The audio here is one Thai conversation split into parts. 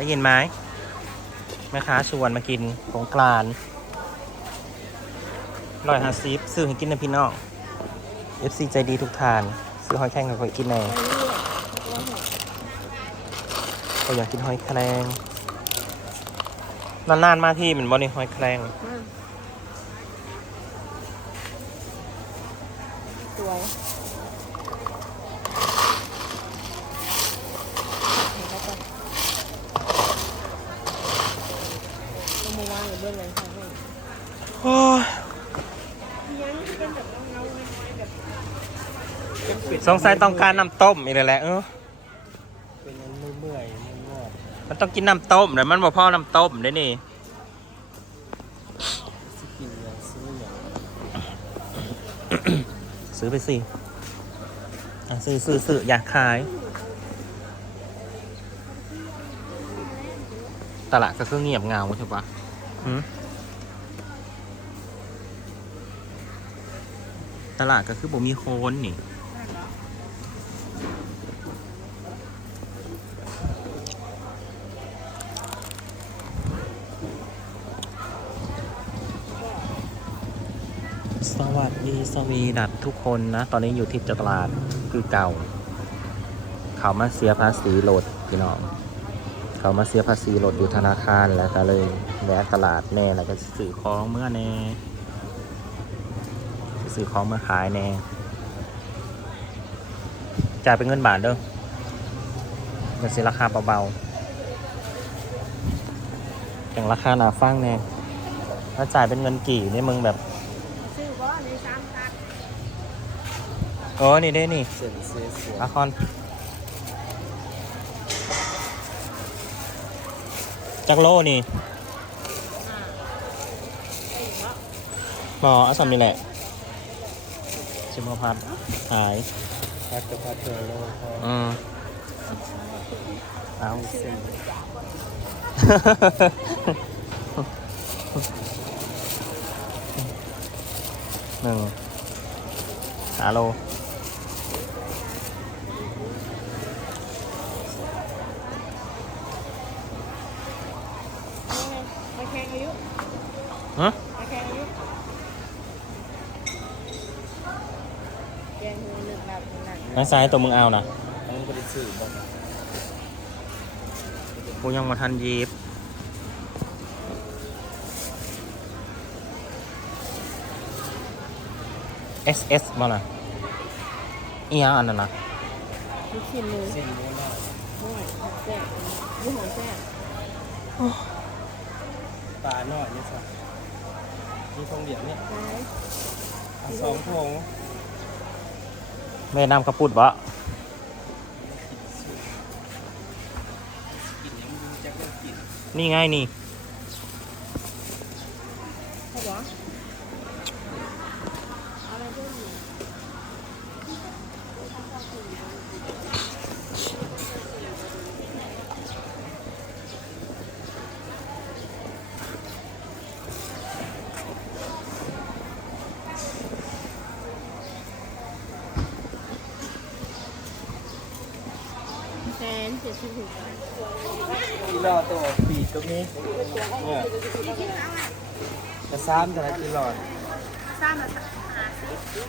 ได้ยินไหมแม่ค้าชวนมากินสงกรานร้อยหาสิบซื้อให้กินนะพี่น้อง FC ใจดีทุกทาน ซื้อหอยแครงกับหอยกินแน่ก็อยากกินหอยแครงนานๆมาที่เหมือนบอนี่หอยแครงสวยเห็นแล้วก็ เบื้องหลังค่ะให้โอ้ยสงสัยต้องการน้ำต้มอีกแล้วแหละเออเป็นเมื่อยๆมันงอกมันต้องกินน้ำต้มแต่มันบ่พ่อน้ำต้มได้นี่สิกินอย่างซื้ออย่างซื้อไปสิอะซื้อซื้อซื้ออยากขาย ตลาดก็คือเงียบเงาใช่ปะ ตลาดก็คือบ่มีโคนนี่ สวัสดีสวีดัตทุกคนนะ ตอนนี้อยู่ที่ตลาดคือเก่า เขามาเสียภาษีรถพี่น้อง เขามาเสียภาษีรถอยู่ธนาคารแล้วก็เลยแวะตลาดแน่แล้วก็ซื้อของเมื่อแน่ซื้อของมาขายแน่จ่ายเป็นเงินบาทเด้อมันสิราคาเบาๆอย่างราคาหนาฟังแน่ถ้าจ่ายเป็นเงินกี่นี่มึงแบบซื้อว่าในสามตัดโอ้นี่ได้นี่เส้นเสียสวยละคร จักโลนี่บอเอาสามีแหละชิมพัดหายพัดกับพัดเจอโลพออืมเอาเส้นหนึ่งหาโล มาแข่งอายุ ฮะมาแข่งอายุแกงหัวหนึ่งแบบหนักนักซ้ายตัวมึงเอานะทั้งบริสุทธิ์บอกกูยังมาทันยีบ SS มาน่ะอีหยังอันนั้นนะลูกชิ้นเลยเส้นโบราณม่วยแซ่บยี่ห้อแซ่บปลาหน่อยเนี่ยสัก มีทองเหลียงเนี่ยร้ายเอาสองทงแม่น้ำกระปุดบ่กินยังมีแจ็คเก็ตกินนี่ไงนี่ เขาบอกอะไรด้วยอยู่ แสน เจ็ดสิบหกกิโลตัวปีกก็มีเนี่ยจะซ้ำแต่ละกิโลสร้างมาสักหาสิ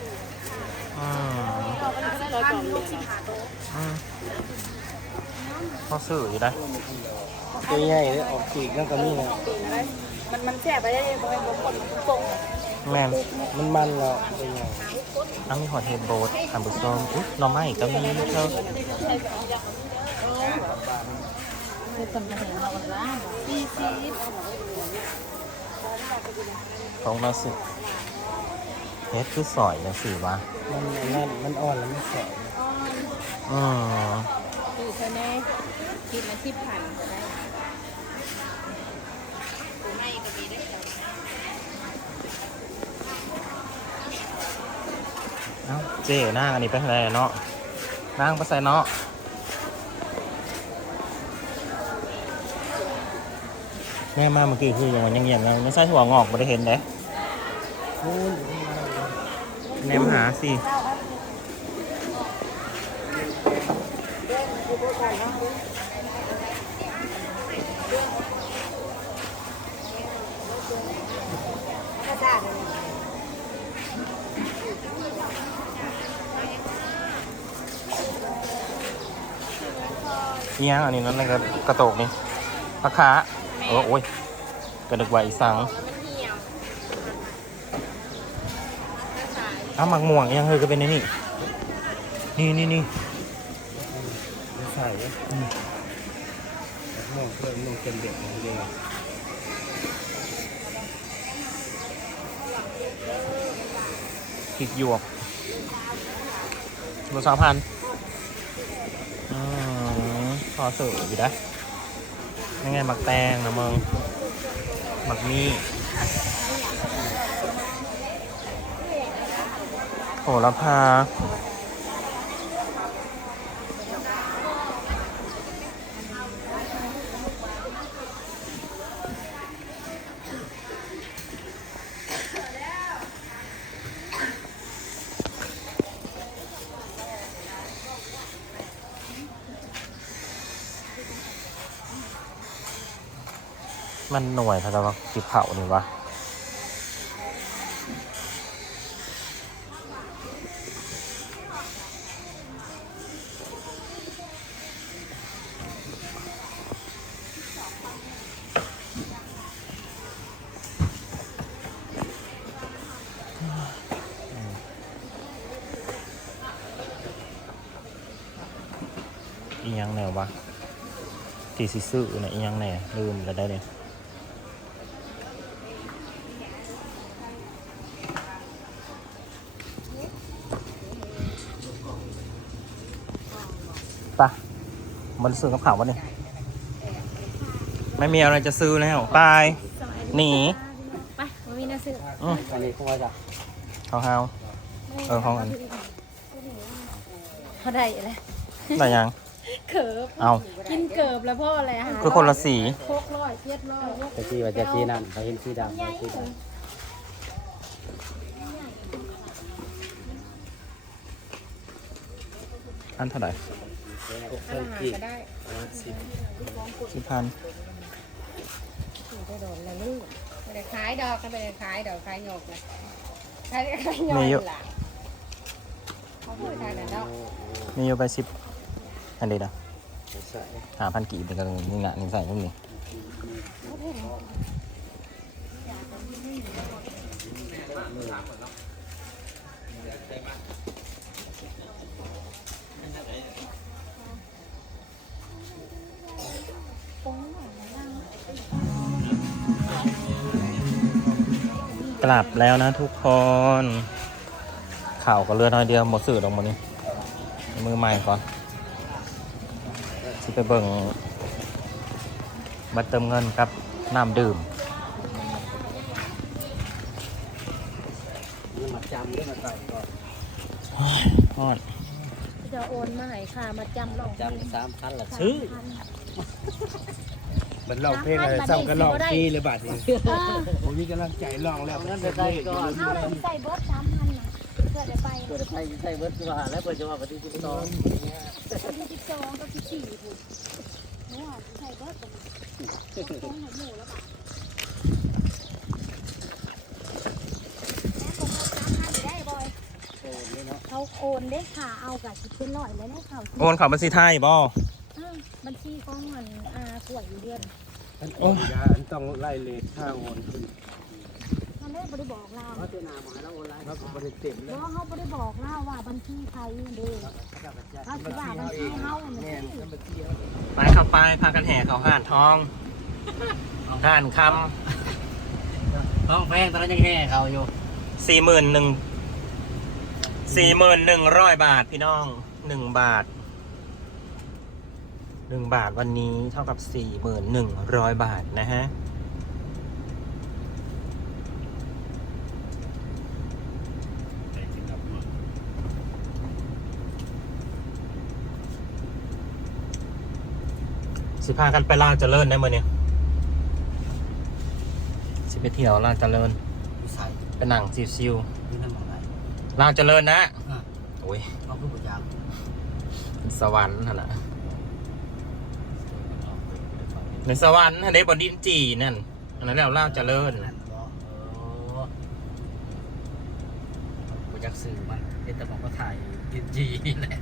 อืมเราก็ได้าลูกสิบหาโตอืมพอซื้ออยู่ได้ตัวใหญ่เลยออกปีกนั่นก็มีนะมันมันแสบไปได้เลยบางคนบางคนมันตรงแมนมันมันเนาะตัวใหญ่น้ำมีหอยเฮดโบสทำบุกส้มอุ๊ยหน่อไม้ก็มีเธอ คือคนมาเห็นเรากันละสี่สิบของเราสิเฮ็ดคือสอยนะสิวะมันนั่นมันอ่อนแล้วมันแสบอืมคือเธอแน่กินมาที่ผ่านก็ได้ไม่ก็มีได้เอ้าเจ๊นั่งอันนี้ไปไหนเนาะนั่งไปใส่เนาะ แม่มาเมื่อกี้คืออย่างวันยังเย็นแล้วไม่ใส่หัวงอกมาได้เห็นเด้แนมหาสิเนี่ยอันนี้นั่นนะครับกระโตกนี่ปลาคา เออโอ้ยกระดึกไหวอีสังมันเหี่ยวอ้าวหมักม่วงยังเฮ้ยก็เป็นไอ้นี่ นี่นี่นี่ไม่ใส่เลยมองเพื่อนมองเป็นเด็กของเด็กพริกหยวกรสสามพันอืมพอสื่ออยู่ได้ ยังไงหมักแตงนะมึงหมักมี่โหระพา มันหน่วยเขาจะว่าจิบเผานี่วะอีหยังแนววะที่สิซื้อเนะอีหยังแน่ลืมแล้วได้เลย มันซื้อกับข่าววะเนี่ยไม่มีอะไรจะซื้อแล้วไป หนี ไปมันมีหน้าซื้ออืมอันนี้เขาว่าจะเขาเฮา เออห้องอัน เขาได้อะไรได้ยัง เกิบเอากินเกิบแล้วพ่ออะไรอาหารคือคนละสีโคกร้อยเจ็ดร้อยตะกี้ว่าจะสีนั่นเขาเห็นสีดำใหญ่สีดเลยอันเท่าไหร่ำอกอาเพิ่มหารกี่ก็ได้สิบสิบพันถึงจะโดนแล้วลูกไม่ได้ขายดอกก็ไม่ได้ขายดอกขายหยกเลยขายขายหยกหล่ะเขาพูดทางนั้นเนาะมีอยู่ไปสิบอันเดียวนะใส่หาพันกี่เป็นกันนี่นะนี่ใส่พวกนี้ กลับแล้วนะทุกคน ข่าวก็เรือน้อยเดียวหมดสื่อลงมานี่มือใหม่ก่อนสิไปเบิ่งบัตรเติมเงินกับน้ำดื่มนี่มาจำด้วยมาใส่ก่อนฮอดจะโอนมาให้ค่ะมาจำลองจำสามพันละซื้อ มันลองเพลงอะไรซ้ำก็ลองฟรีเลยบาทนี้ผมมีกำลังใจลองแล้วนั่นไปได้ก่อนเอาเลยใส่เบิร์ดสามพันนะเพื่อได้ไปเปิดไฟใส่เบิร์ดว่าแล้วเปิดจังหวะปฏิทินน้องที่สิบสองกับที่สี่ถูกหนูอะใส่เบิร์ดเป็นสองหัวหมูแล้วป่ะได้บอยเขาโอนได้ค่ะเอากับสิบเป็นร้อยเลยนะเขาโอนเข่าบัญชีไทยบ่ บัญชีของเงินอาสวยอยู่เดือนอันต้องไล่เลทค่าโอนขึ้นมันได้บริบอกเราเพราะเจนาบอกให้เราโอนไลน์เขาก็บริเต็มเพเลยราะเขาบริบอกเราว่าบัญชีใครเด้เขาคิดว่าบัญชีเขาเนี่ยไปเข้าไปพากันแห่เขาห่านทองห่านคห้องแพงตอนนั้นยังแห่เขาอยู่ำสี่หมื่นหนึ่งสี่หมื่นหนึ่งร้อยบาทพี่น้องหนึ่งบาท หนึ่งบาทวันนี้เท่ากับสี่หมื่นหนึ่งร้อยบาทนะฮะ สิพากันไปลาดเจริญได้มื่อเนี่ย สิไปเที่ยวลาดเจริญมีใส่ไปหนังซิวมีน้ำมันไหลๆลาดเจริญนะ อะโอ้ยเขาพูดประจสวรรค์นั่นแหละ ในสวรรค์อันนี้บนดินจีนั่นอันนั้นแล้วลาดเจริญำนั่นก็เออผมอยากสื่อมันเห็นแต่บอกว่าถ่ายยินจีนี่แหละ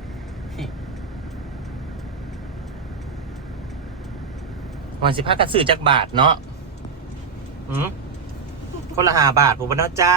วันสิบห้ากันซื้อจากบาทเนาะอืมคนละห้าบาทผมว่าเนาะจ้า